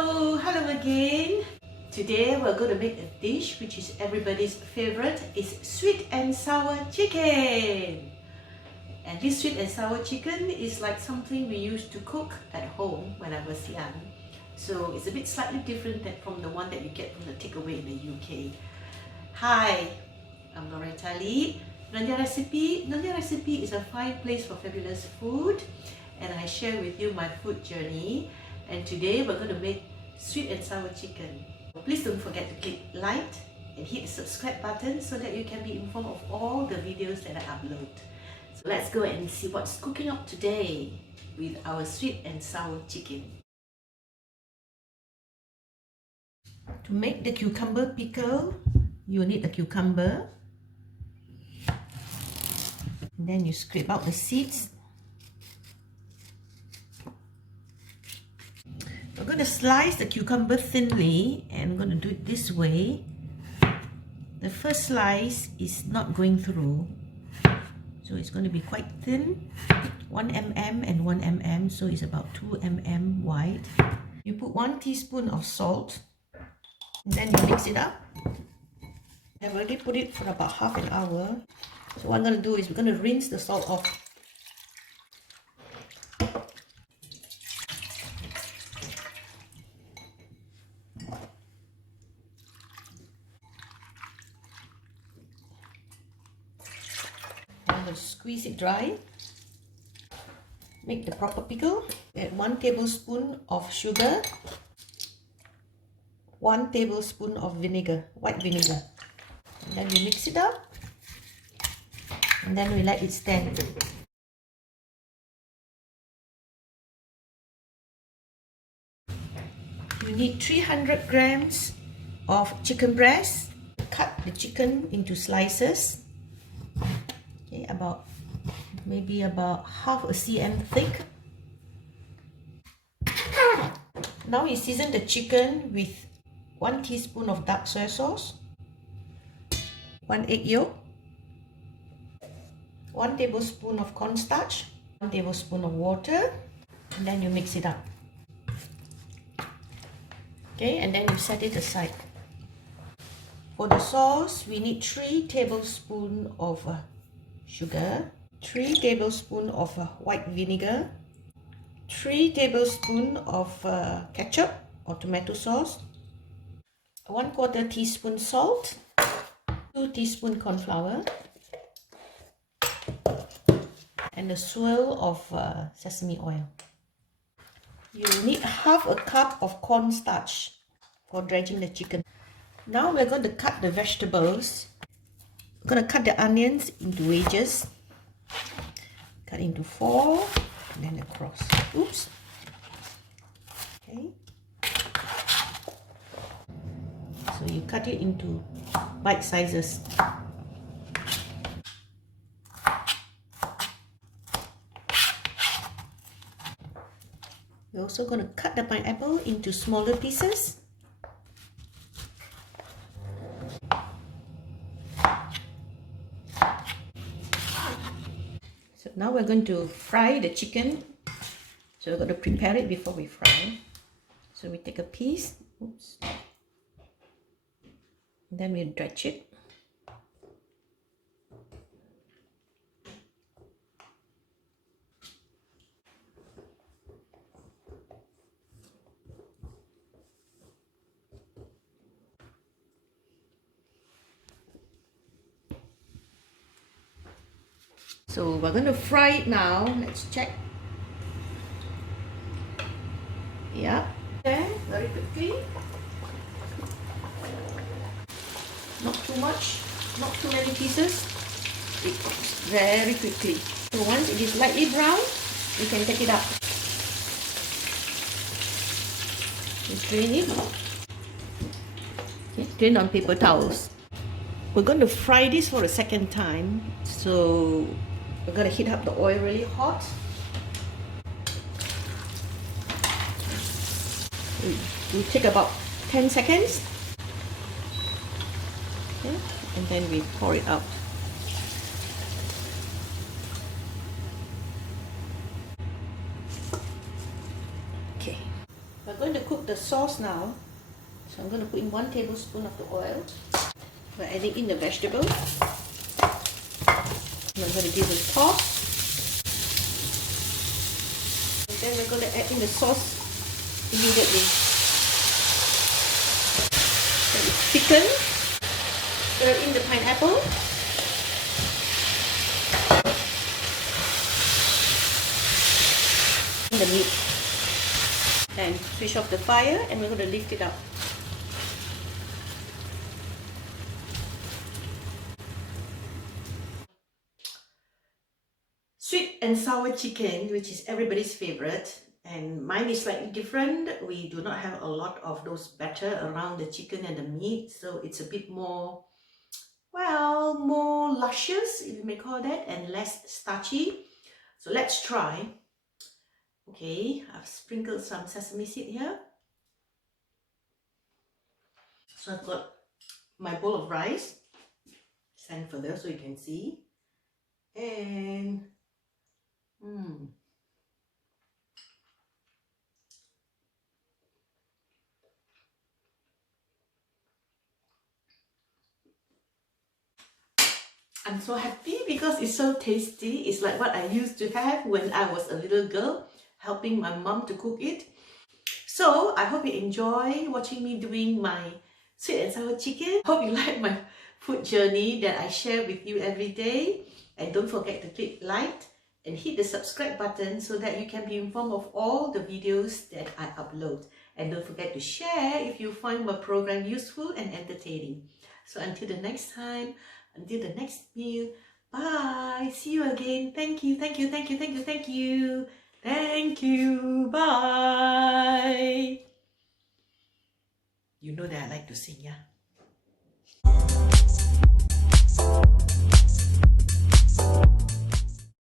Hello again. Today we're going to make a dish which is everybody's favorite. It's sweet and sour chicken. And this sweet and sour chicken is like something we used to cook at home when I was young. So it's a bit slightly different from the one that you get from the takeaway in the UK. Hi, I'm Nyonyarecipe. Nyonyarecipe is a fine place for fabulous food, and I share with you my food journey. And today we're going to make sweet and sour chicken. Please don't forget to click like and hit the subscribe button so that you can be informed of all the videos that I upload. So let's go and see what's cooking up today with our sweet and sour chicken. To make the cucumber pickle, you need the cucumber. And then you scrape out the seeds. We're going to slice the cucumber thinly, and I'm going to do it this way. The first slice is not going through, so it's going to be quite thin, 1 mm and 1 mm, so it's about 2 mm wide. You put 1 teaspoon of salt, and then you mix it up. I've already put it for about half an hour. So what I'm going to do is we're going to rinse the salt off. I'm going to squeeze it dry. Make the proper pickle. Add 1 tablespoon of sugar, 1 tablespoon of vinegar, white vinegar. And then we mix it up, and then we let it stand. You need 300 grams of chicken breast. Cut the chicken into slices. Okay, maybe about half a cm thick. Now we season the chicken with 1 teaspoon of dark soy sauce, 1 egg yolk, 1 tablespoon of cornstarch, 1 tablespoon of water, and then you mix it up. Okay, and then you set it aside. For the sauce, we need 3 tablespoons of sugar, 3 tablespoons of white vinegar, 3 tablespoons of ketchup or tomato sauce, 1/4 teaspoon salt, 2 teaspoons corn flour, and a swirl of sesame oil. You need half a cup of cornstarch for dredging the chicken. Now we're going to cut the vegetables. We're going to cut the onions into wedges. Cut into 4 and then across. Oops. Okay. So you cut it into bite sizes. We're also going to cut the pineapple into smaller pieces. So now we're going to fry the chicken. So we're going to prepare it before we fry. So we take a piece, oops, and then we dredge it. So we're going to fry it now. Let's check. Yeah, there, very quickly. Not too much, not too many pieces. It cooks very quickly. So once it is lightly brown, we can take it out. Just drain it. Okay, drain on paper towels. We're going to fry this for a second time. So we're going to heat up the oil really hot. We take about 10 seconds. Okay, and then we pour it out. Okay, We're going to cook the sauce now. So I'm going to put in 1 tablespoon of the oil. We're adding in the vegetable. And I'm going to give it a toss. And then we're going to add in the sauce immediately. Then it's chicken. Stir in the pineapple. And the meat. And switch off the fire and we're going to lift it up. Sweet and sour chicken, which is everybody's favorite, and mine is slightly different. We do not have a lot of those batter around the chicken and the meat, so it's a bit more, well, more luscious, if you may call that, and less starchy. So let's try. Okay, I've sprinkled some sesame seed here. So I've got my bowl of rice. Stand further so you can see. And I'm so happy because it's so tasty. It's like what I used to have when I was a little girl, helping my mom to cook it. So I hope you enjoy watching me doing my sweet and sour chicken. Hope you like my food journey that I share with you every day. And don't forget to click like and hit the subscribe button so that you can be informed of all the videos that I upload. And don't forget to share if you find my program useful and entertaining. So until the next time, until the next meal, bye. See you again. Thank you, thank you, thank you, thank you, thank you. Thank you. Bye. You know that I like to sing, yeah?